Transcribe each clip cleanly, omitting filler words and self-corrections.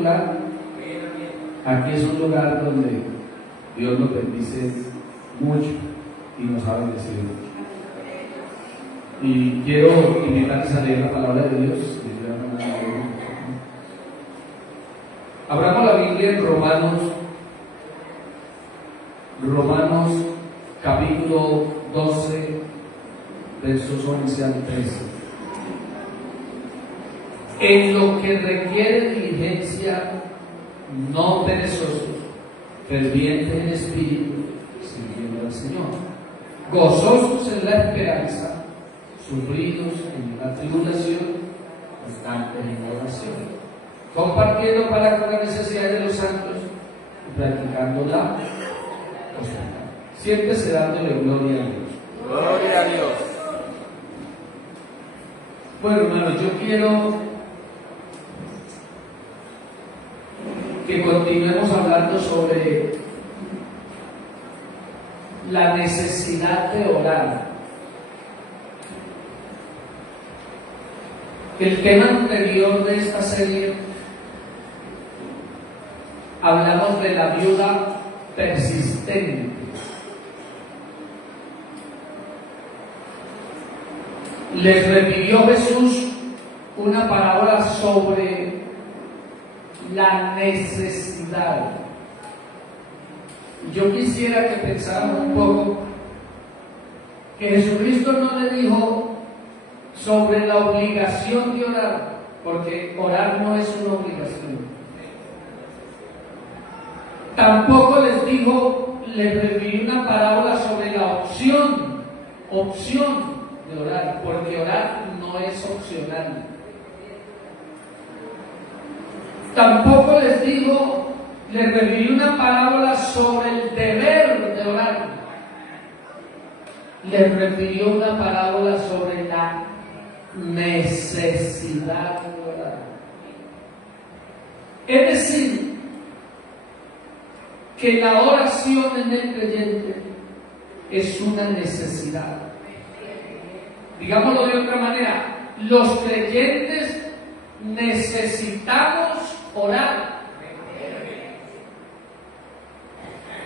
lugar. Aquí es un lugar donde Dios nos bendice mucho y nos ha bendecido mucho. Y quiero invitarles a leer la palabra de Dios. Abramos la Biblia en Romanos capítulo 12, versos 11 al 13. En lo que requiere diligencia, no perezosos, fervientes en espíritu, sirviendo al Señor, gozosos en la esperanza, sufridos en la tribulación, constantes en la oración, compartiendo para con las necesidades de los santos y practicando la hospitalidad. Siempre se dándole gloria a Dios. Gloria a Dios. Bueno, hermanos, yo quiero que continuemos hablando sobre la necesidad de orar. El tema anterior de esta serie hablamos de la viuda persistente. Les refirió Jesús una parábola sobre la necesidad. Yo quisiera que pensáramos un poco que Jesucristo no le dijo sobre la obligación de orar, porque orar no es una obligación. Tampoco les refirió una parábola sobre la opción de orar, porque orar no es opcional. Tampoco les refirió una parábola sobre el deber de orar. Les refirió una parábola sobre la necesidad de orar. Es decir, que la oración en el creyente es una necesidad. Digámoslo de otra manera, los creyentes necesitamos orar.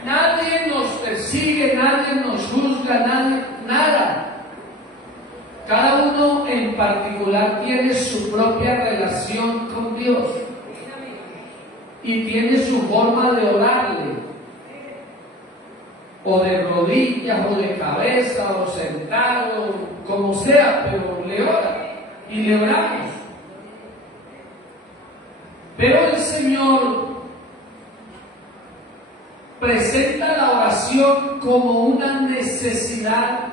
Nadie nos persigue, nadie nos juzga, nada. Cada uno en particular tiene su propia relación con Dios y tiene su forma de orarle, o de rodillas, o de cabeza, o sentado, como sea, pero le ora y le oramos. Pero el Señor presenta la oración como una necesidad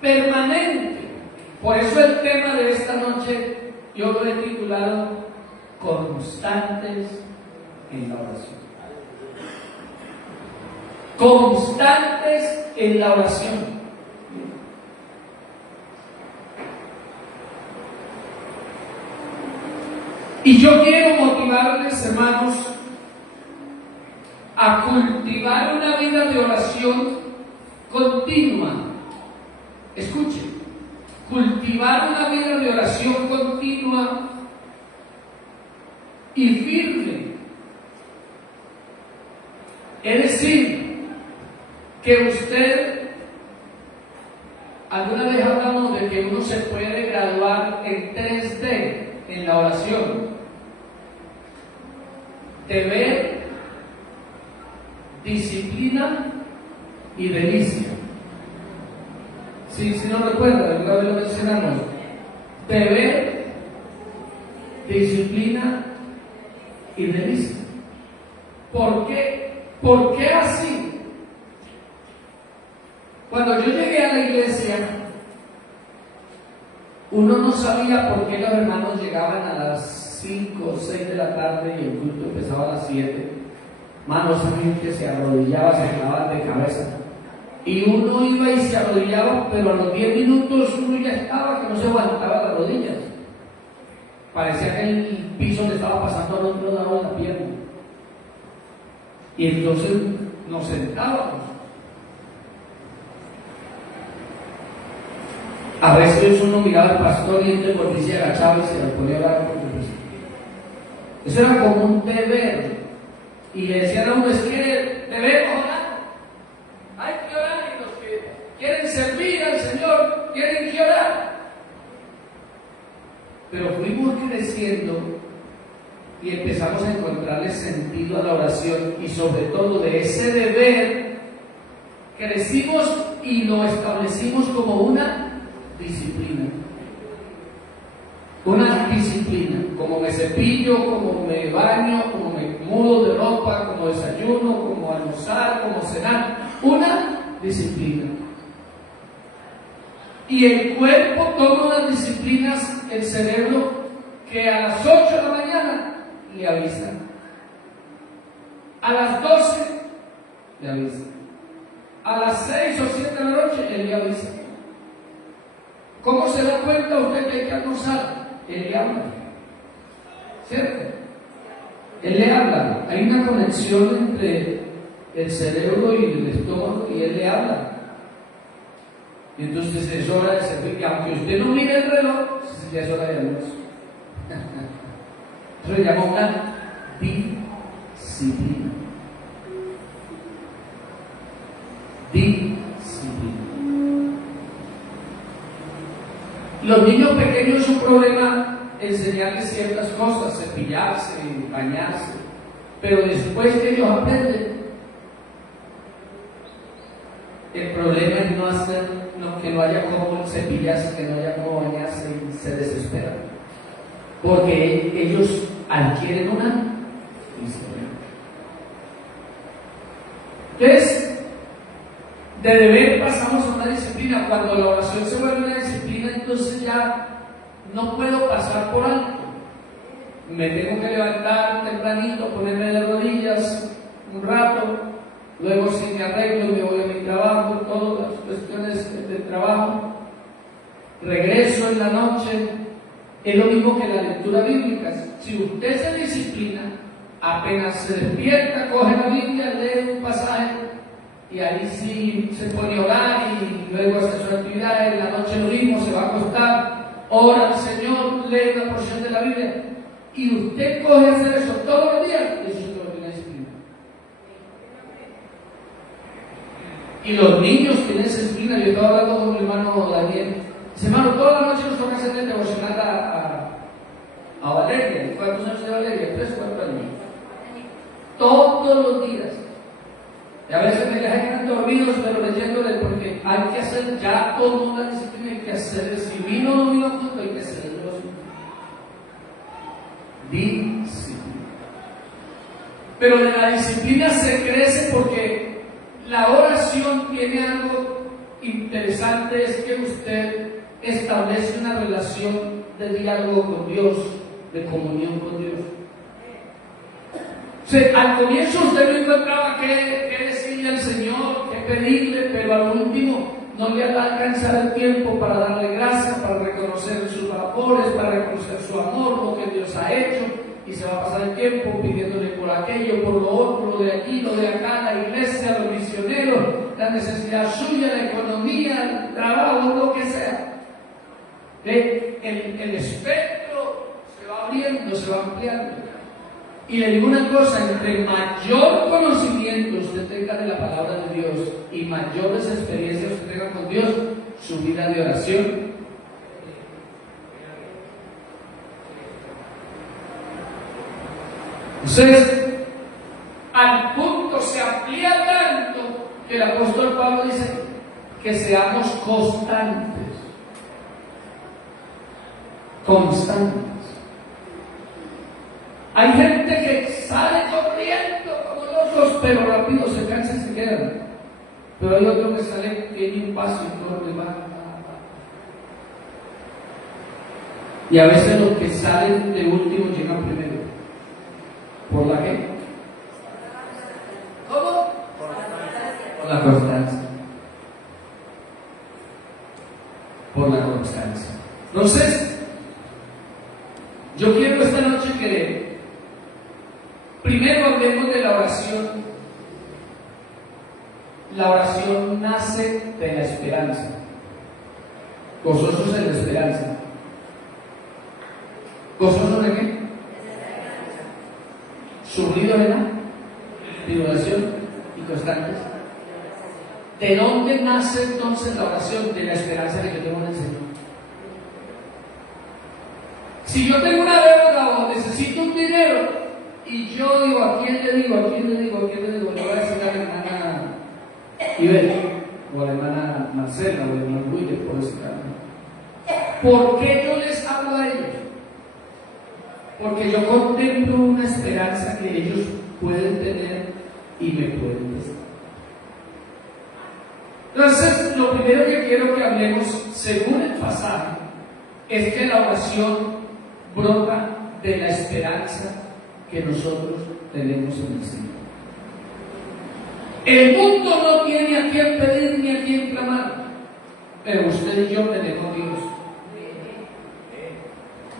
permanente. Por eso el tema de esta noche yo lo he titulado Constantes en la oración. Constantes en la oración. Y yo quiero motivarles, hermanos, a cultivar una vida de oración continua. Escuchen, cultivar una vida de oración continua y firme. Es decir, que usted, alguna vez hablamos de que uno se puede graduar en 3D en la oración: deber, disciplina y delicia. Si no recuerda, alguna vez lo mencionamos: deber, disciplina y delicia. ¿Por qué? ¿Por qué así? Cuando yo llegué a la iglesia, uno no sabía por qué los hermanos llegaban a las 5 o 6 de la tarde y el culto empezaba a las 7. Manos, esa gente se arrodillaba, se clavaban de cabeza. Y uno iba y se arrodillaba, pero a los 10 minutos uno ya estaba, que no se aguantaba las rodillas. Parecía que el piso le estaba pasando al otro lado de la pierna. Y entonces nos sentábamos. A veces uno miraba al pastor y entonces por se agachaba y se le ponía a orar porque pues, Eso era como un deber. Y le decían a uno, es que debemos orar. Hay que orar, y los que quieren servir al Señor tienen que orar. Pero fuimos creciendo y empezamos a encontrarle sentido a la oración, y sobre todo de ese deber crecimos y lo establecimos como una disciplina. Una disciplina, como me cepillo, como me baño, como me mudo de ropa, como desayuno, como almorzar, como cenar. Una disciplina. Y el cuerpo toma unas disciplinas, el cerebro, que a las 8 de la mañana le avisa. A las 12 le avisa. A las 6 o 7 de la noche él le avisa. ¿Cómo se da cuenta usted que hay que almorzar? Él le habla, ¿cierto? Él le habla. Hay una conexión entre el cerebro y el estómago, y él le habla. Y entonces es hora de servir, que aunque usted no mire el reloj, ya es hora de almuerzo. Eso se llama una disciplina. Disciplina. Los niños pequeños es un problema enseñarles ciertas cosas, cepillarse, bañarse, pero después que ellos aprenden, el problema es no hacer, que no haya cómo cepillarse, que no haya cómo bañarse, y se desesperan, porque ellos adquieren una disciplina. Entonces, de deber pasamos a una disciplina. Cuando la oración se vuelve una disciplina, entonces ya no puedo pasar por alto. Me tengo que levantar tempranito, ponerme de rodillas un rato, luego si me arreglo me voy a mi trabajo, todas las cuestiones del trabajo, regreso en la noche. Es lo mismo que la lectura bíblica. Si usted se disciplina, apenas se despierta, coge la Biblia, lee un pasaje, y ahí sí se pone a orar, y luego hace su actividad. En la noche lo mismo, se va a acostar, ora al Señor, lee una porción de la Biblia, y usted coge a hacer eso todos los días. Eso es lo que una disciplina. Y los niños tienen esa disciplina. Yo estaba hablando con mi hermano Daniel. Dice, hermano, toda la noche nos toca hacer el devocional a Valeria. ¿Cuántos años de Valeria? 3 o 4 años. Todos los días. Y a veces me dejan dormidos, pero leyéndole, porque hay que hacer ya toda una disciplina. Hay que hacer, si vino o no vino junto, hay que hacerlo. Disciplina. Pero de la disciplina se crece, porque la oración tiene algo interesante, es que usted establece una relación de diálogo con Dios, de comunión con Dios. O sea, al comienzo usted no encontraba qué decirle al Señor, qué pedirle, pero al último no le va a alcanzar el tiempo para darle gracias, para reconocer sus labores, para reconocer su amor, lo que Dios ha hecho, y se va a pasar el tiempo pidiéndole por aquello, por lo otro, lo de aquí, lo de acá, la iglesia, los misioneros, la necesidad suya, la economía, el trabajo, lo que sea. El espectro se va abriendo, se va ampliando. Y le digo una cosa, entre mayor conocimiento usted tenga de la palabra de Dios y mayores experiencias usted tenga con Dios, su vida de oración entonces, al punto se amplía tanto que el apóstol Pablo dice que seamos constantes. Hay gente que sale corriendo como locos, pero rápido se cansa y se quedan. Pero hay otro que sale, tiene un paso y corre, va. Y a veces los que salen de último llegan primero. ¿Por la qué? ¿Cómo? Por la constancia. Por la constancia. Entonces, yo quiero esta noche que primero hablemos de la oración. La oración nace de la esperanza. Gozosos en la esperanza. ¿Gozosos de qué? Surgidos en la tribulación y constantes. ¿De dónde nace entonces la oración? De la esperanza que yo tengo en el Señor. Si yo tengo una deuda o necesito un dinero y yo digo, ¿a quién le digo? ¿A quién le digo? ¿A quién le digo? Le voy a decir a la hermana Ibel, o a la hermana Marcela, o a la hermana Willy, por decir algo. ¿Por qué yo les hablo a ellos? Porque yo contemplo una esperanza que ellos pueden tener y me pueden prestar. Entonces, lo primero que quiero que hablemos, según el pasaje, es que la oración brota de la esperanza que nosotros tenemos en el Señor. El mundo no tiene a quién pedir ni a quién clamar, pero usted y yo tenemos Dios.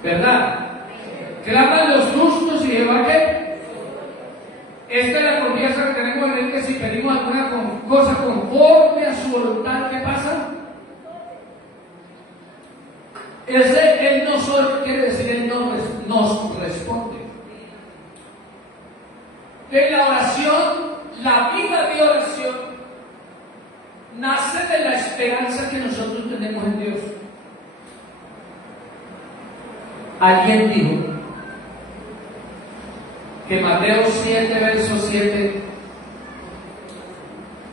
¿Verdad? Claman los justos y Jehová ¿qué? Esta es la confianza que tenemos en Él, que si pedimos alguna cosa conforme a su voluntad, ¿qué pasa? Él no solo quiere decir, Él nos responde. En la oración, la vida de oración, nace de la esperanza que nosotros tenemos en Dios. Alguien dijo que Mateo 7, verso 7,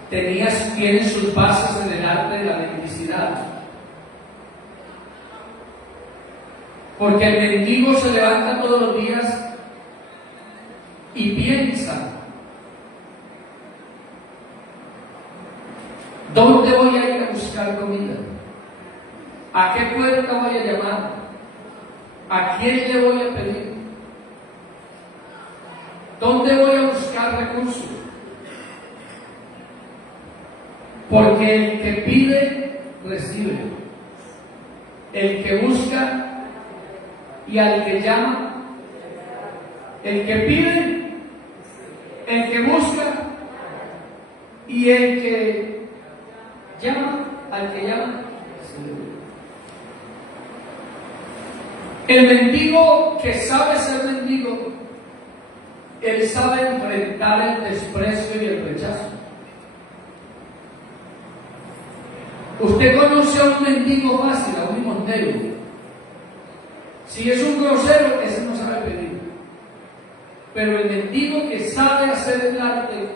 tiene sus bases en el arte de la mendicidad. Porque el mendigo se levanta todos los días y piensa, ¿dónde voy a ir a buscar comida? ¿A qué puerta voy a llamar? ¿A quién le voy a pedir? ¿Dónde voy a buscar recursos? Porque el que pide, recibe. El que busca y al que llama, el que pide, el que busca y el que llama, al que llama, el mendigo que sabe ser mendigo, él sabe enfrentar el desprecio y el rechazo. Usted conoce a un mendigo fácil, a un limosnero. Si es un grosero, ese no sabe pedir. Pero el mendigo que sabe hacer el arte,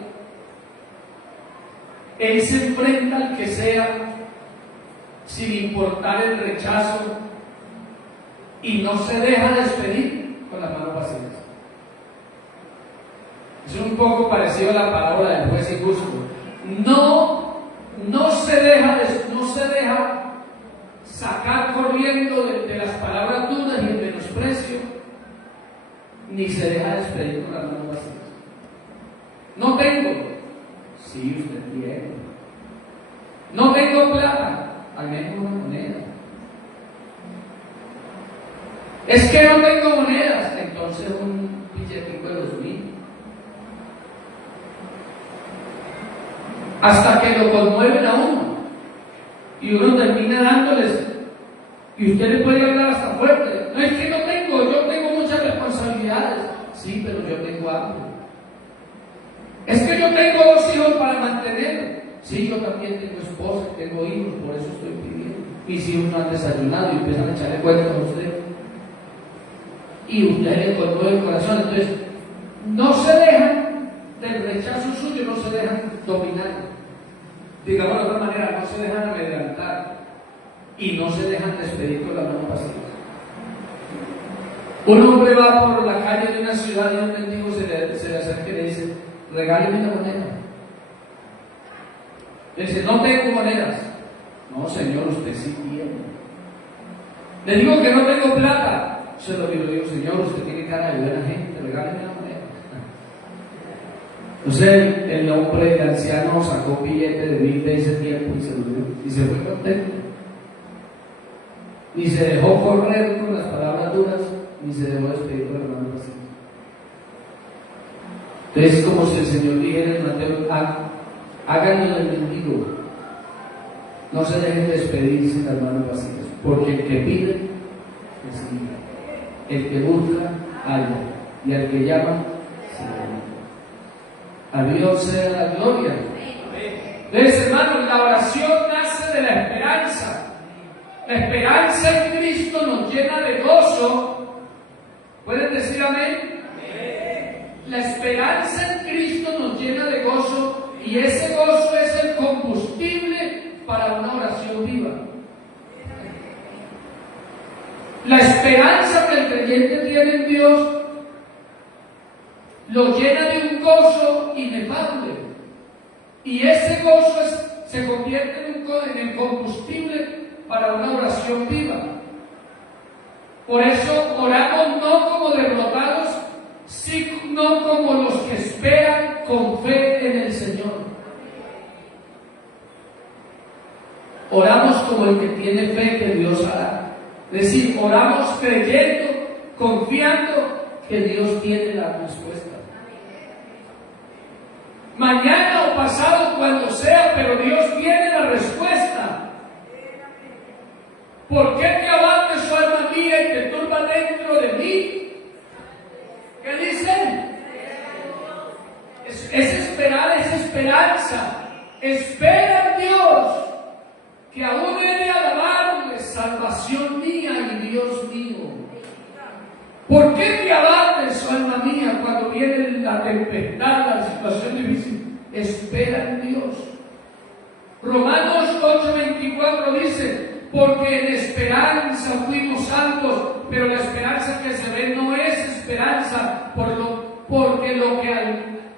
él se enfrenta al que sea sin importar el rechazo y no se deja despedir con las manos vacías. Es un poco parecido a la parábola del juez injusto. No se deja sacar corriendo de las palabras duras y el menosprecio, ni se deja despedir con las manos vacías. No tengo. Sí, usted tiene. No tengo plata. Al menos una moneda. Es que no tengo monedas. Entonces un billetico de 2,000. Hasta que lo conmueven a uno y uno termina dándoles, y usted le puede hablar hasta fuerte. No es que no tengo, yo tengo muchas responsabilidades. Sí, pero yo tengo hambre. Es que yo tengo 2 hijos para mantener. Sí, yo también tengo esposa, tengo hijos, por eso estoy pidiendo. Mis hijos no han desayunado y empiezan a echarle cuentas a usted, y usted le conmueve el corazón. Entonces no se dejan del rechazo suyo, no se dejan dominar. Digamos de otra manera, no se dejan amedrentar y no se dejan despedir con las manos vacías. Un hombre va por la calle de una ciudad y un mendigo se le acerca y le dice, regáleme una moneda. Le dice, no tengo monedas. No, señor, usted sí tiene. Le digo que no tengo plata. Se lo digo, señor, usted tiene cara de buena gente, regáleme una moneda. Entonces el hombre, el anciano, sacó un billete de 1,000 de ese tiempo y se lo dio, y se fue contento. Ni se dejó correr con las palabras duras, ni se dejó despedir con las manos vacías. Entonces es como si el Señor dijera en Mateo, háganlo del mendigo, no se dejen despedir sin las manos vacías, porque el que pide, recibe. El que busca, halla, y al que llama, se le A Dios sea la gloria. Entonces, hermanos, la oración nace de la esperanza. La esperanza en Cristo nos llena de gozo. ¿Pueden decir amén? La esperanza en Cristo nos llena de gozo, y ese gozo es el combustible para una oración viva. La esperanza que el creyente tiene en Dios lo llena de un gozo inefable, y ese gozo se convierte en el combustible para una oración viva. Por eso oramos no como derrotados, sino como los que esperan con fe en el Señor. Oramos como el que tiene fe que Dios hará. Es decir, oramos creyendo, confiando que Dios tiene la respuesta. Mañana o pasado, cuando sea, pero Dios tiene la respuesta. ¿Por qué te abates, oh alma mía, y te turba dentro de mí? ¿Qué dice? Es esperar, es esperanza. Espera en Dios, que aún he de alabarle, salvación mía y Dios mío. ¿Por qué te abates, oh alma mía, cuando viene la tempestad, la situación difícil? Espera en Dios. Romanos 8:24 dice: porque en esperanza fuimos salvos, pero la esperanza que se ve no es esperanza, porque lo que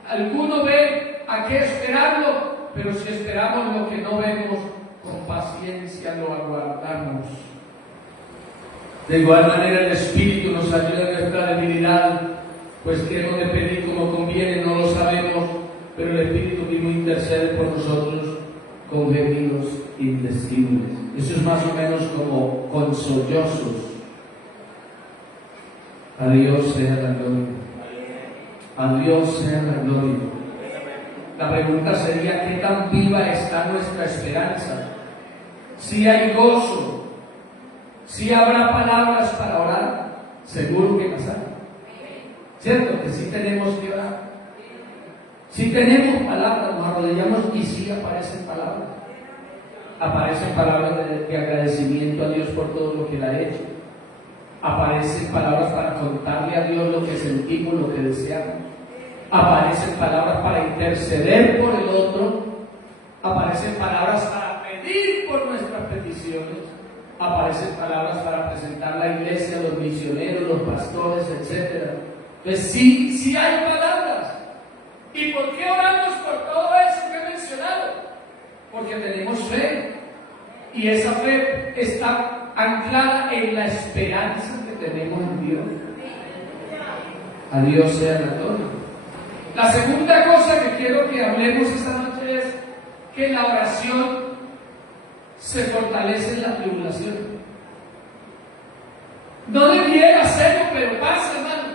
alguno ve, ¿a qué esperarlo? Pero si esperamos lo que no vemos, con paciencia lo aguardamos. De igual manera el Espíritu nos ayuda en nuestra debilidad, pues qué hemos de pedir como conviene, no lo sabemos, pero el Espíritu mismo intercede por nosotros con gemidos indecibles. Eso es más o menos como con sollozos. A Dios sea la gloria. A Dios sea la gloria. La pregunta sería: ¿qué tan viva está nuestra esperanza? Si hay gozo, si habrá palabras para orar, seguro que las hay. ¿Cierto? Que sí tenemos que orar. Si tenemos palabras, nos arrodillamos y sí aparecen palabras. Aparecen palabras de agradecimiento a Dios por todo lo que Él ha hecho. Aparecen palabras para contarle a Dios lo que sentimos, lo que deseamos. Aparecen palabras para interceder por el otro. Aparecen palabras para pedir por nuestras peticiones. Aparecen palabras para presentar la iglesia, los misioneros, los pastores, etc. Entonces sí hay palabras. ¿Y por qué oramos por todo eso que he mencionado? Porque tenemos fe, y esa fe está anclada en la esperanza que tenemos en Dios. A Dios sea la gloria. La segunda cosa que quiero que hablemos esta noche es que la oración se fortalece en la tribulación. No debiera hacerlo, pero pasa, hermano.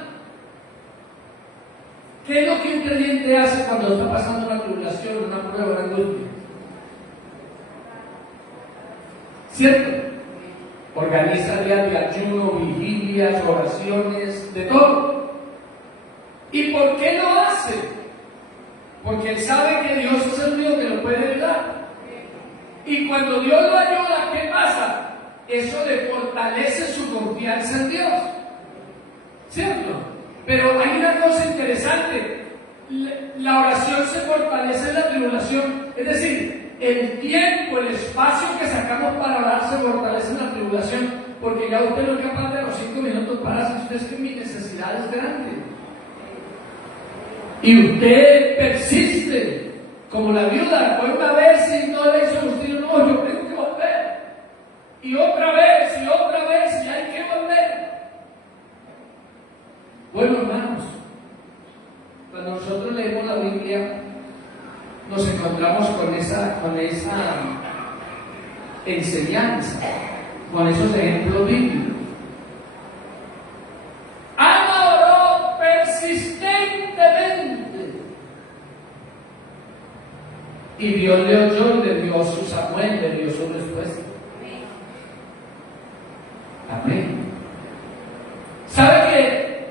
¿Qué es lo que un creyente hace cuando está pasando una tribulación, una prueba, una angustia? ¿Cierto? Organiza días de ayuno, vigilias, oraciones, de todo. ¿Y por qué lo hace? Porque él sabe que Dios es el Dios que lo puede ayudar. Y cuando Dios lo ayuda, ¿qué pasa? Eso le fortalece su confianza en Dios. ¿Cierto? Pero hay una cosa interesante. La oración se fortalece en la tribulación. Es decir, el tiempo, el espacio que sacamos para orar se fortalece en la tribulación, porque ya usted no es capaz de los 5 minutos para si usted es que mi necesidad es grande. Y usted persiste, como la viuda, fue una vez y no le hizo justicia, no, yo tengo que volver. Y otra vez, y hay que volver. Bueno, hermanos, cuando nosotros leemos la Biblia, nos encontramos con esa enseñanza, con esos ejemplos bíblicos. Ana oró persistentemente, y Dios le oyó y le dio su Samuel, le dio su respuesta. Amén. ¿Sabe qué?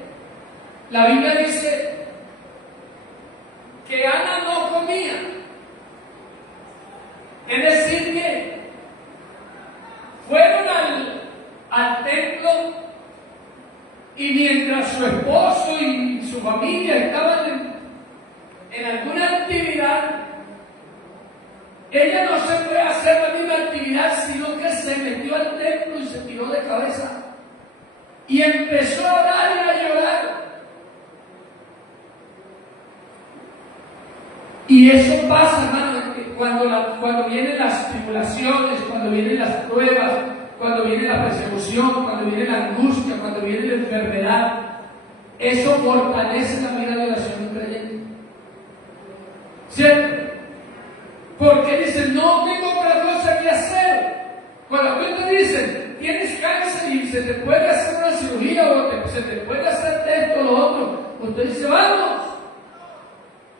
La Biblia dice que Ana familia estaban en alguna actividad, ella no se fue a hacer la misma actividad, sino que se metió al templo y se tiró de cabeza y empezó a orar y a llorar. Y eso pasa, hermano, cuando vienen las tribulaciones, cuando vienen las pruebas, cuando viene la persecución, cuando viene la angustia, cuando viene la enfermedad. Eso fortalece la vida de oración del creyente. ¿Cierto? Porque dicen, no tengo otra cosa que hacer. Cuando tú te dicen, tienes cáncer y se te puede hacer una cirugía o se te puede hacer esto o lo otro, usted dice, vamos.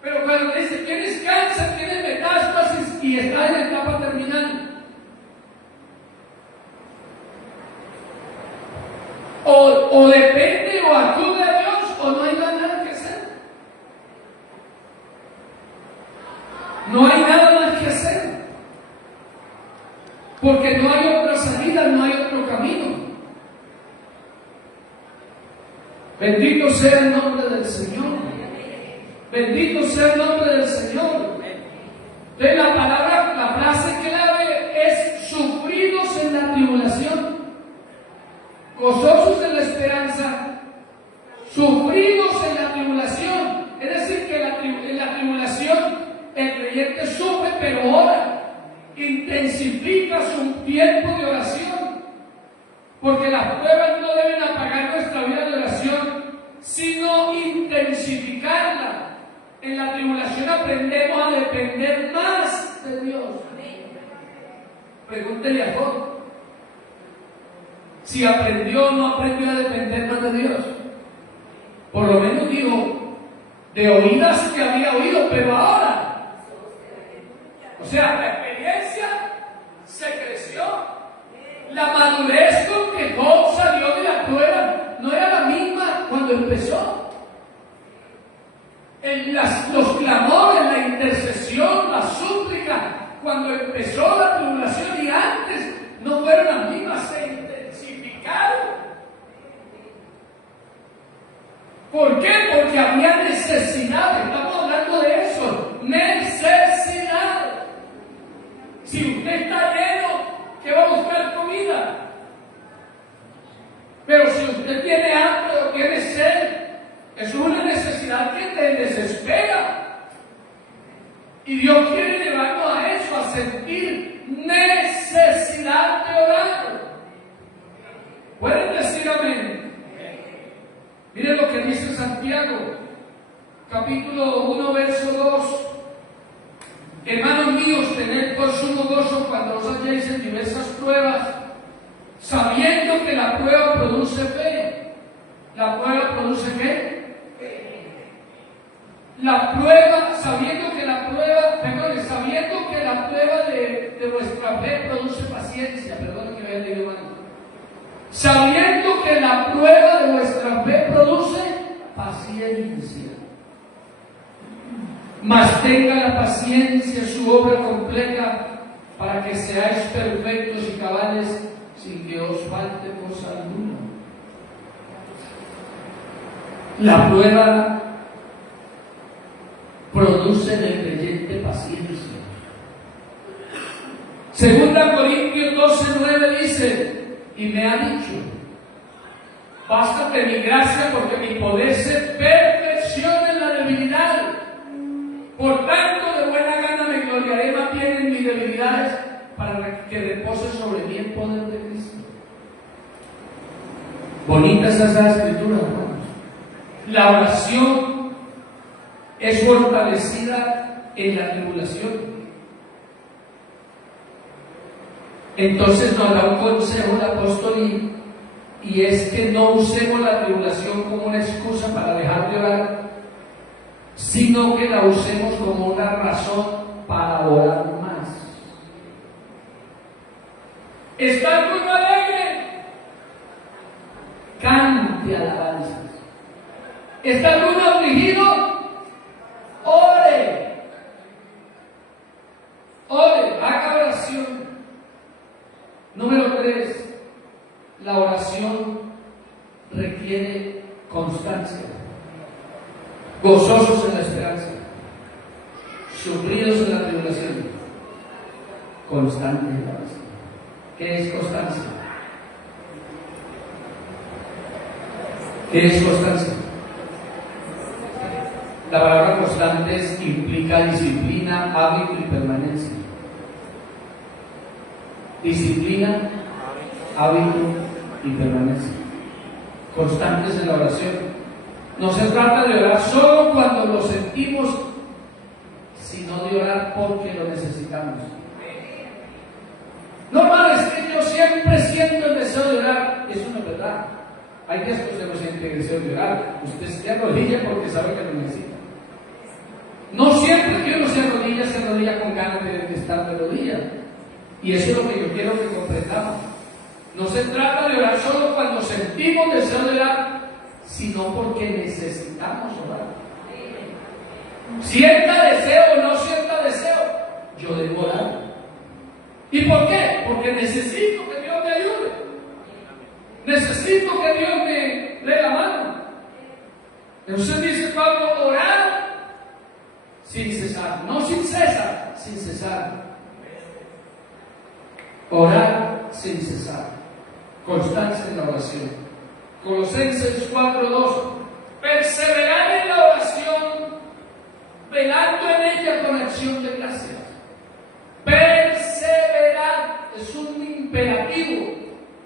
Pero cuando te dicen, tienes cáncer, tienes metástasis y estás en la etapa terminal, o depende o acude a Dios o no hay nada que hacer. No hay nada más que hacer. Porque no hay otra salida, no hay otro camino. Bendito sea el nombre del Señor. Bendito sea el nombre del Señor. Entonces la frase clave es sufridos en la tribulación, gozosos en la esperanza, sufridos en la tribulación. Es decir, que en la tribulación el creyente sufre, pero ora, intensifica su tiempo de oración, porque las pruebas no deben apagar nuestra vida de oración, sino intensificarla. En la tribulación aprendemos a depender más de Dios. Pregúntele a Job si aprendió o no aprendió a depender más de Dios. Por lo menos dijo, de oídas que había oído, pero ahora. O sea, la experiencia se creció. La madurez con que Job salió de la prueba no era la misma cuando empezó. Los clamores, la intercesión, la súplica, cuando empezó la tribulación y antes, no fueron las mismas, se intensificaron. ¿Por qué? Porque había necesidad, estamos hablando de eso, necesidad. Si usted está lleno, ¿qué va a buscar? Comida. Pero si usted tiene hambre o tiene sed, es una necesidad que te desespera. Y Dios quiere llevarnos a eso, a sentir necesidad de orar. ¿Pueden decir amén? Miren lo que dice Santiago, capítulo 1, verso 2. Hermanos míos, tened por sumo gozo cuando os halléis en diversas pruebas, sabiendo que la prueba produce fe. ¿La prueba produce qué? La prueba, sabiendo que la prueba de vuestra fe produce paciencia, perdón que había leído mal. Sabiendo que la prueba de vuestra fe produce paciencia. Mas tenga la paciencia su obra completa, para que seáis perfectos y cabales, sin que os falte cosa alguna. La prueba produce en el creyente paciencia. Segunda Corintios 12:9 dice, y me ha dicho, bástate mi gracia, porque mi poder se perfecciona en la debilidad. Por tanto, de buena gana me gloriaré más bien en mis debilidades, para que repose sobre mí el poder de Cristo. Bonita es esa escritura, hermanos. La oración es fortalecida en la tribulación. Entonces nos da un consejo el apóstol y es que no usemos la tribulación como una excusa para dejar de orar, sino que la usemos como una razón para orar más. ¿Estás muy alegre? Cante alabanzas. ¿Estás muy afligido? Ore. Ore, haga oración. Número 3, la oración requiere constancia. gozosos en la esperanza, sufridos en la tribulación, constantes en la oración. ¿Qué es constancia? ¿Qué es constancia? La palabra constantes implica disciplina, hábito y permanencia. Disciplina, hábito y permanencia. Constantes en la oración. No se trata de orar solo cuando lo sentimos, sino de orar porque lo necesitamos. No, hermano, es que yo siempre siento el deseo de orar. Eso no es verdad. Hay días que usted no siente el deseo de orar. Usted se arrodilla porque sabe que lo necesita. No siempre que uno se arrodilla con ganas de estar de rodillas. Y eso es lo que yo quiero que comprendamos. No se trata de orar solo cuando sentimos deseo de orar, sino porque necesitamos orar. Sienta deseo o no sienta deseo, yo debo orar. ¿Y por qué? Porque necesito que Dios me ayude. Necesito que Dios me dé la mano. Entonces dice Pablo, orar sin cesar. No sin cesar, sin cesar. Orar sin cesar. Constancia en la oración. Colosenses 4:2. Perseverar en la oración, velando en ella con acción de gracias. Perseverar es un imperativo,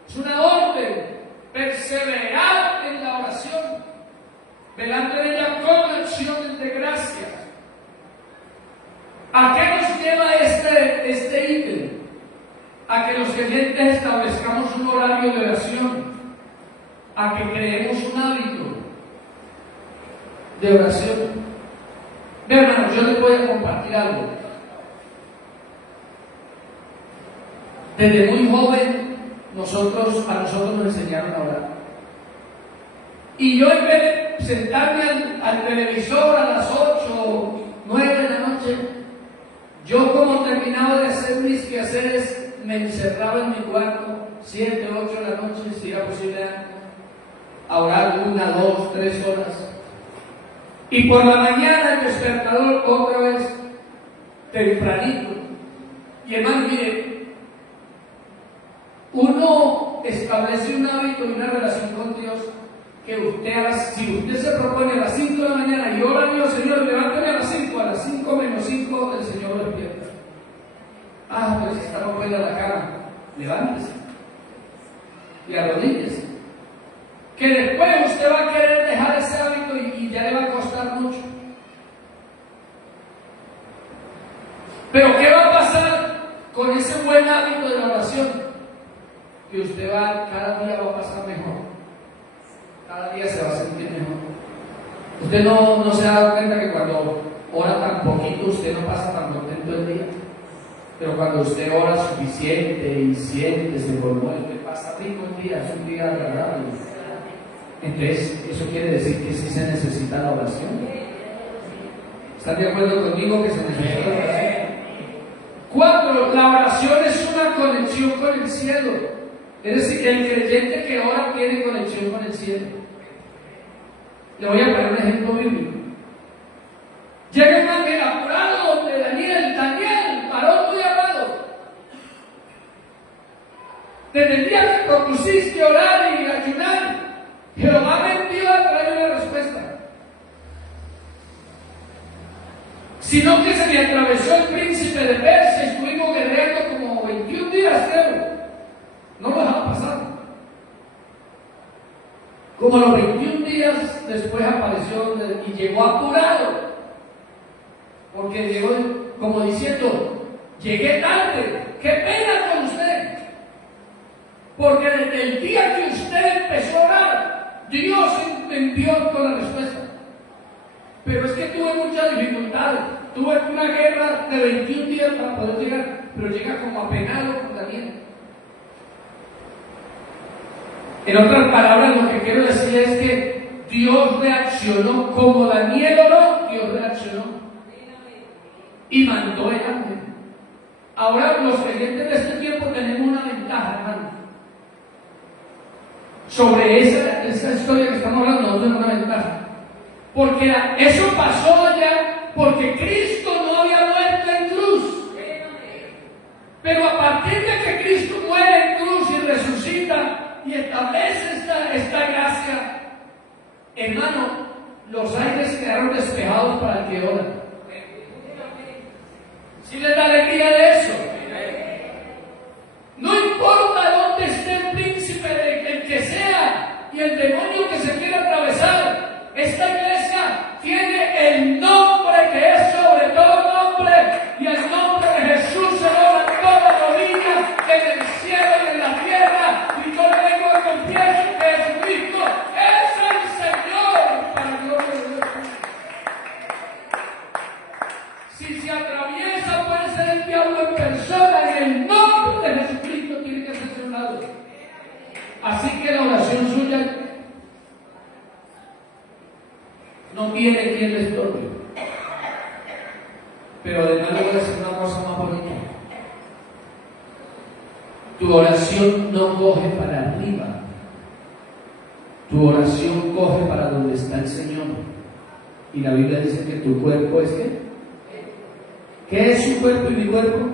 es una orden. Perseverar en la oración, velando en ella con acción de gracias. ¿A qué nos lleva este ítem? A que los creyentes establezcamos un horario de oración, a que creemos un hábito de oración. Vean, hermanos, yo les voy a compartir algo. Desde muy joven, a nosotros nos enseñaron a orar. Y yo, en vez de sentarme al televisor a las 8, 9 de la noche, yo, como terminaba de hacer mis quehaceres, me encerraba en mi cuarto 7, 8 de la noche, si era posible, a orar 1, 2, 3 horas. Y por la mañana el despertador otra vez tempranito. Y hermano, mire, uno establece un hábito y una relación con Dios que si usted se propone a las 5 de la mañana y ora a Dios, Señor, levántame a las 5 menos 5, el Señor lo despierta. Pero si estamos fuera de la cama, levántese y arrodíllese. Que después usted va a querer dejar ese hábito y ya le va a costar mucho. Pero ¿qué va a pasar con ese buen hábito de la oración? Que usted cada día va a pasar mejor. Cada día se va a sentir mejor. Usted no se da cuenta que cuando ora tan poquito, usted no pasa tan contento el día. Pero cuando usted ora suficiente y siente, se conmueve, usted pasa rico el día, es un día agradable. Entonces, eso quiere decir que sí se necesita la oración. ¿Están de acuerdo conmigo que se necesita la oración? 4. La oración es una conexión con el cielo. Es decir, el creyente que ora tiene conexión con el cielo. Le voy a poner un ejemplo bíblico. Llega un ángel apurado donde Daniel, varón muy amado. Desde el día que propusiste orar y ayunar, Jehová me envió a traer una respuesta. Sino que se me atravesó el príncipe de Persia y estuvimos guerreando como 21 días, creo. No lo dejaba pasar. Como a los 21 días después apareció y llegó apurado. Porque llegó como diciendo, llegué tarde, qué pena con usted. Porque desde el día que usted empezó a orar, Dios me envió con la respuesta. Pero es que tuve muchas dificultades. Tuve una guerra de 21 días para poder llegar, pero llega como apenado con Daniel. En otras palabras, lo que quiero decir es que Dios reaccionó como Daniel oró, Dios reaccionó y mandó el ángel. Ahora los creyentes de este tiempo tenemos una ventaja, hermano. Sobre esa historia que estamos hablando, nosotros tenemos una ventaja. Porque eso pasó ya porque Cristo no había muerto en cruz. Pero a partir de que Cristo muere en cruz y resucita y establece esta gracia, hermano, los aires quedaron despejados para el que ora. ¿Sí les da alegría de eso? No importa dónde esté el príncipe, el que sea, y el demonio que se quiera atravesar, esta iglesia tiene el nombre que es sobre todo nombre, y el nombre de Jesús se dobla toda rodilla en el cielo y en la tierra, y yo le vengo a confieso que Jesucristo es el Señor para gloria de Dios. Si se atraviesa puede ser el diablo en persona, en el nombre de Jesucristo tiene que ser un lado. Así que la oración suya no tiene quien le estorbe. Pero además le voy a decir una cosa más bonita. Tu oración no coge para arriba. Tu oración coge para donde está el Señor. Y la Biblia dice que tu cuerpo es ¿qué? ¿Qué es su cuerpo y mi cuerpo?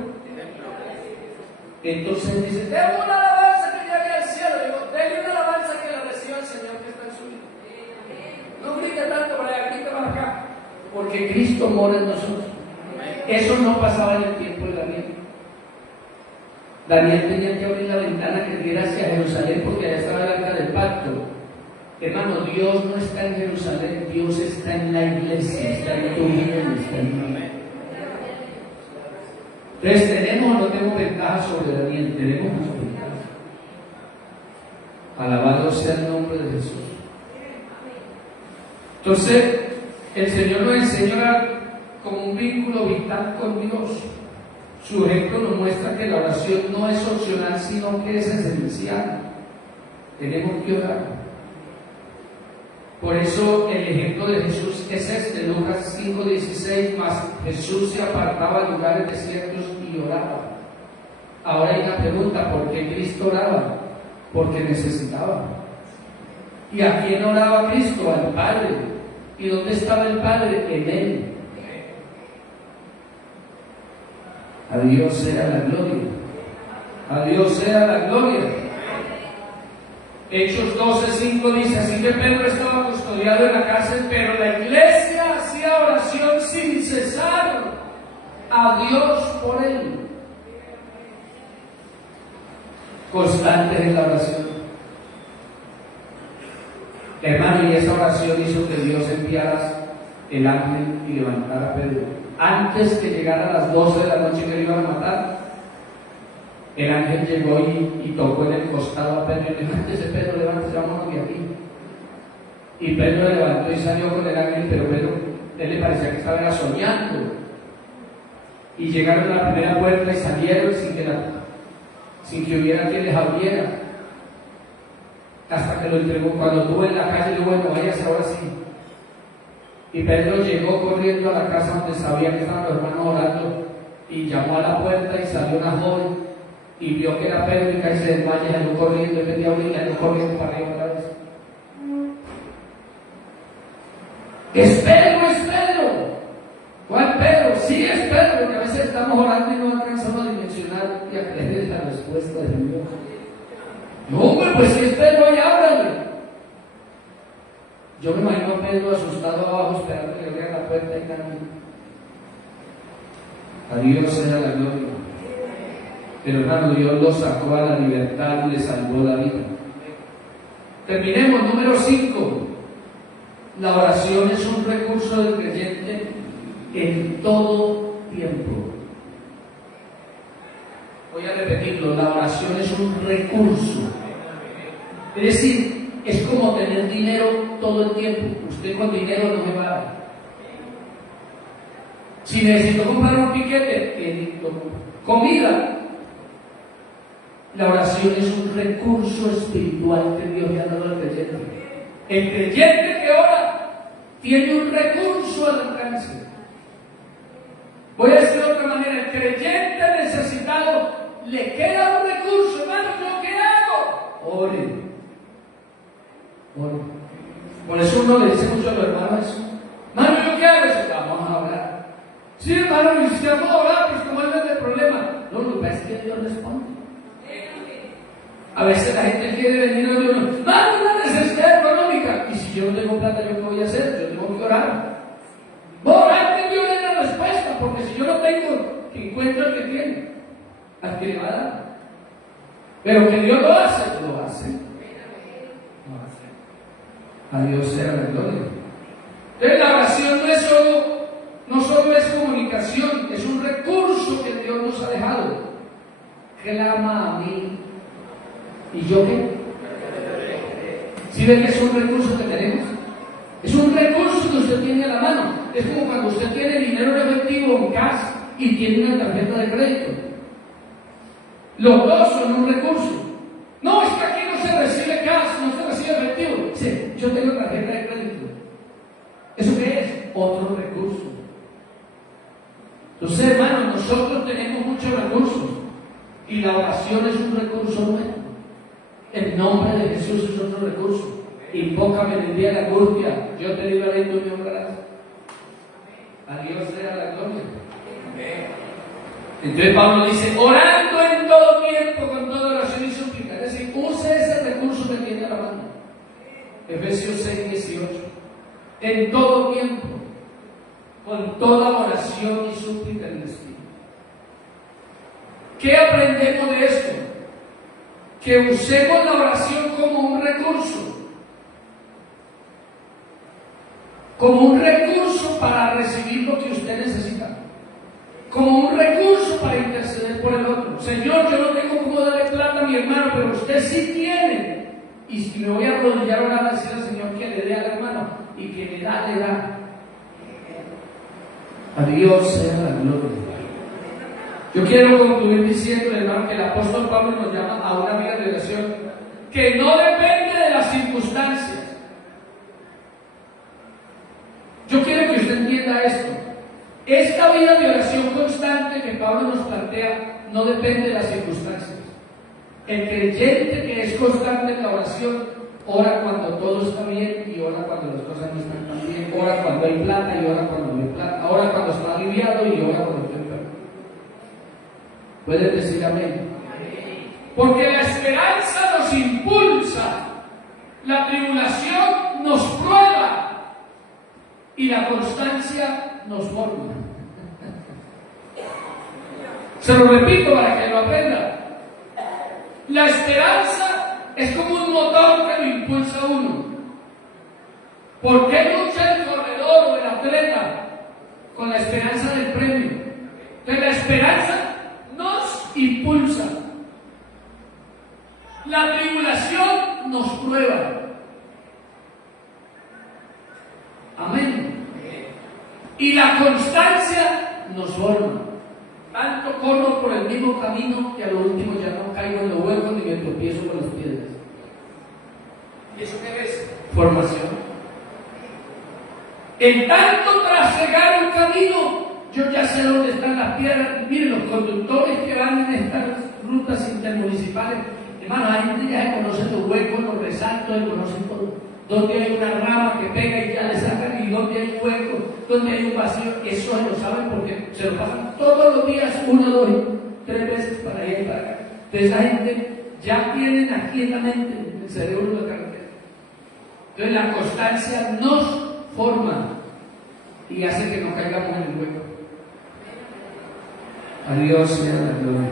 Entonces dice, denle una alabanza que llegue al cielo. Digo, denle una alabanza que la reciba el Señor que está en su vida. No grite tanto para allá, grite para acá. Porque Cristo mora en nosotros. Eso no pasaba en el tiempo de Daniel. Daniel tenía que abrir la ventana que diera hacia Jerusalén porque allá estaba el arca del pacto. Hermano, Dios no está en Jerusalén, Dios está en la iglesia, está en tu vida, está en mi vida. Entonces, ¿tenemos o no tenemos ventaja sobre Daniel? Tenemos muchas ventajas. Alabado sea el nombre de Jesús. Entonces, el Señor nos enseña como un vínculo vital con Dios. Su ejemplo nos muestra que la oración no es opcional, sino que es esencial. Tenemos que orar. Por eso el ejemplo de Jesús es este, Lucas 5:16, más Jesús se apartaba a lugares desiertos y oraba. Ahora hay una pregunta, ¿por qué Cristo oraba? Porque necesitaba. ¿Y a quién oraba Cristo? Al Padre. ¿Y dónde estaba el Padre? En Él. A Dios sea la gloria. A Dios sea la gloria. Hechos 12:5 dice, así que Pedro estaba custodiado en la cárcel, pero la iglesia hacía oración sin cesar a Dios por él. Constantes en la oración. Hermano, y esa oración hizo que Dios enviara el ángel y levantara a Pedro. Antes que llegara a las 12 de la noche que le iban a matar, el ángel llegó y tocó en el costado a Pedro y le dijo, levántese Pedro, levántese, vámonos de aquí. Y Pedro le levantó y salió con el ángel, pero Pedro, él le parecía que estaba soñando. Y llegaron a la primera puerta y salieron sin que hubiera quien les abriera. Hasta que lo entregó, cuando estuvo en la calle, le dijo, bueno, váyase ahora sí. Y Pedro llegó corriendo a la casa donde sabía que estaban los hermanos orando y llamó a la puerta y salió una joven y vio que era Pedro y casi se desmaya y salió corriendo, en vez de abrir, salió corriendo para arriba otra vez. ¿Es Pedro? ¿Es Pedro? ¿Cuál Pedro? Sí, es Pedro, porque a veces estamos orando y no alcanzamos a dimensionar y a creer la respuesta de Dios. No, hombre, pues si es Pedro, ya ábrale. Yo me imagino a Pedro asustado abajo esperando que le abrieran la puerta y también. A Dios sea la gloria. Pero hermano, Dios lo sacó a la libertad y le salvó la vida. Terminemos, número 5. La oración es un recurso del creyente en todo tiempo. Voy a repetirlo, la oración es un recurso. Es decir, es como tener dinero todo el tiempo. Usted con dinero no me va a dar. Si necesito comprar un piquete, comida. La oración es un recurso espiritual que Dios le ha dado al creyente. El creyente que ora tiene un recurso al alcance. Voy a decir de otra manera, el creyente necesitado le queda un recurso, hermano, ¿yo qué hago? Ore. Por eso uno le dice mucho a los hermanos, Sí, hermano, y si usted puede orar, pues como él no es el problema. No, lo que pasa es que Dios responde. A veces la gente quiere venir a Dios, no, una necesidad económica. Y si yo no tengo plata, ¿yo qué voy a hacer? Yo tengo que orar. Voy a orar que Dios dé la respuesta, porque si yo no tengo, que encuentro el que tiene, al que le va a dar. Pero que Dios lo hace, lo hace. A Dios sea la gloria. Entonces la oración no solo es comunicación, es un recurso que Dios nos ha dejado. Clama a mí. ¿Y yo qué? ¿Sí ven que es un recurso que tenemos? Es un recurso que usted tiene a la mano. Es como cuando usted tiene dinero en efectivo en cash y tiene una tarjeta de crédito. Los dos son un recurso. No, es que aquí no se recibe cash, no se recibe efectivo. Dice, yo tengo tarjeta de crédito. ¿Eso qué es? Otro recurso. Entonces, hermanos, nosotros tenemos muchos recursos y la oración es un recurso nuevo. El nombre de Jesús es otro recurso. Invócame en el día de la angustia, yo te libraré en tu gracia. A Dios sea la gloria. Entonces Pablo dice, orando en todo tiempo, con toda oración y súplica. Es decir, use ese recurso que tiene a la mano. Efesios 6, 18. En todo tiempo, con toda oración y súplica en el Espíritu. ¿Qué aprendemos de esto? Que usemos la oración como un recurso. Como un recurso para recibir lo que usted necesita. Como un recurso para interceder por el otro. Señor, yo no tengo cómo darle plata a mi hermano, pero usted sí tiene. Y si me voy a arrodillar ahora a decir al Señor que le dé al hermano, y que le da, le da. A Dios sea la gloria. Yo quiero concluir diciendo, hermano, que el apóstol Pablo nos llama a una vida de oración que no depende de las circunstancias. Yo quiero que usted entienda esto. Esta vida de oración constante que Pablo nos plantea no depende de las circunstancias. El creyente que es constante en la oración ora cuando todo está bien y ora cuando las cosas no están tan bien, ora cuando hay plata y ora cuando no hay plata, ora cuando está aliviado y ora cuando está enfermo. ¿Pueden decir amén? Porque la esperanza nos impulsa, la tribulación nos prueba y la constancia nos forma. Se lo repito para que lo aprenda. La esperanza es como un motor que lo impulsa a uno. ¿Por qué lucha el corredor o el atleta con la esperanza del premio? Entonces la esperanza nos impulsa. La tribulación nos prueba. Amén. Y la constancia nos forma. Tanto corro por el mismo camino que a lo último ya no caigo en los huecos ni me tropiezo con las piedras. ¿Y eso qué es? Formación. En tanto trasegar un camino, yo ya sé dónde están las piedras. Miren, los conductores que van en estas rutas intermunicipales, hermano, hay gente ya conocen los huecos, los resaltos, conocen todo. Donde hay una rama que pega y ya le sacan, y donde hay un hueco, donde hay un vacío, eso lo saben porque se lo pasan todos los días, 1, 2, 3 veces para allá y para acá. Entonces esa gente ya tienen aquí en la mente, en el cerebro de la carretera. Entonces la constancia nos forma y hace que no caigamos en el hueco. A Dios sea la gloria.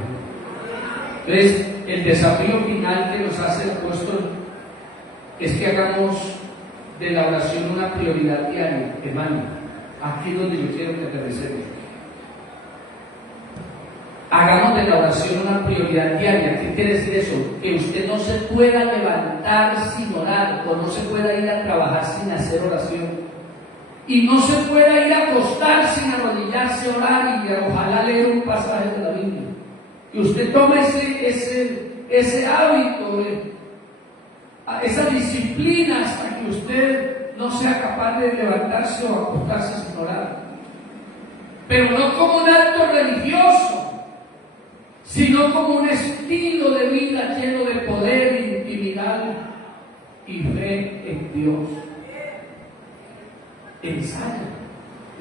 Entonces el desafío final que nos hace el apóstol es que hagamos de la oración una prioridad diaria, hermano. Aquí es donde yo quiero que aterricemos. Hagamos de la oración una prioridad diaria. ¿Qué quiere decir eso? Que usted no se pueda levantar sin orar, o no se pueda ir a trabajar sin hacer oración, y no se pueda ir a acostar sin arrodillarse a orar y ojalá leer un pasaje de la Biblia. Que usted tome ese hábito, esa disciplina, hasta que usted no sea capaz de levantarse o acostarse sin orar. Pero no como un acto religioso, sino como un estilo de vida lleno de poder, intimidad y fe en Dios. Ensaya.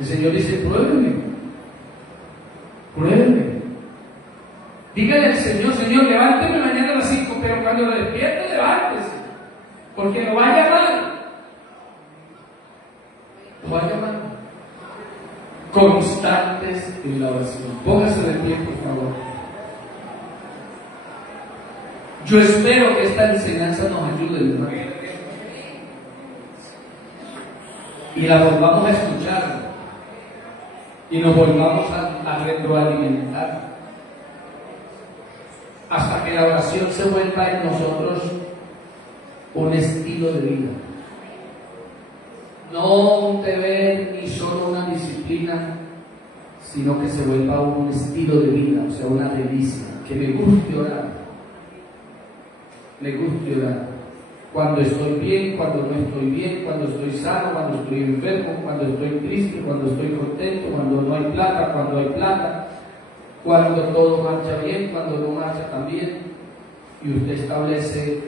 El Señor dice, pruébeme. Pruébeme. Dígale al Señor, Señor, levánteme mañana a las 5, pero cuando lo despierte, levántese, porque lo va a llamar. Lo va a llamar. Constantes en la oración. Póngase de pie, por favor. Yo espero que esta enseñanza nos ayude, hermano, y la volvamos a escuchar y nos volvamos a retroalimentar hasta que la oración se vuelva en nosotros un estilo de vida, no un deber ni solo una disciplina, sino que se vuelva un estilo de vida, o sea, una delicia, que me guste orar, cuando estoy bien, cuando no estoy bien, cuando estoy sano, cuando estoy enfermo, cuando estoy triste, cuando estoy contento, cuando no hay plata, cuando hay plata, cuando todo marcha bien, cuando no marcha tan bien. Y usted establece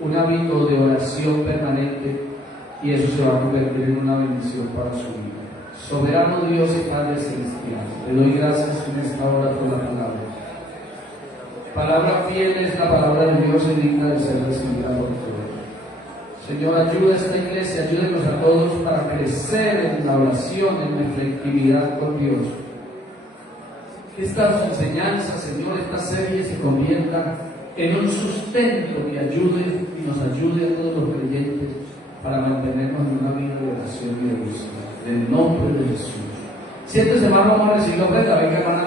un hábito de oración permanente y eso se va a convertir en una bendición para su vida. Soberano Dios y Padre Celestial, te doy gracias en esta hora por la palabra. Palabra fiel es la palabra de Dios y digna de ser recibida por todos. Señor, ayuda a esta iglesia, ayúdenos a todos para crecer en la oración, en nuestra intimidad con Dios. Que estas enseñanzas, Señor, esta serie se convierta en un sustento que ayude y nos ayude a todos los creyentes para mantenernos en una vida de oración y de búsqueda. En el nombre de Jesús. Siéntese, hermano, vamos a recibir la ofrenda. Venga, hermana.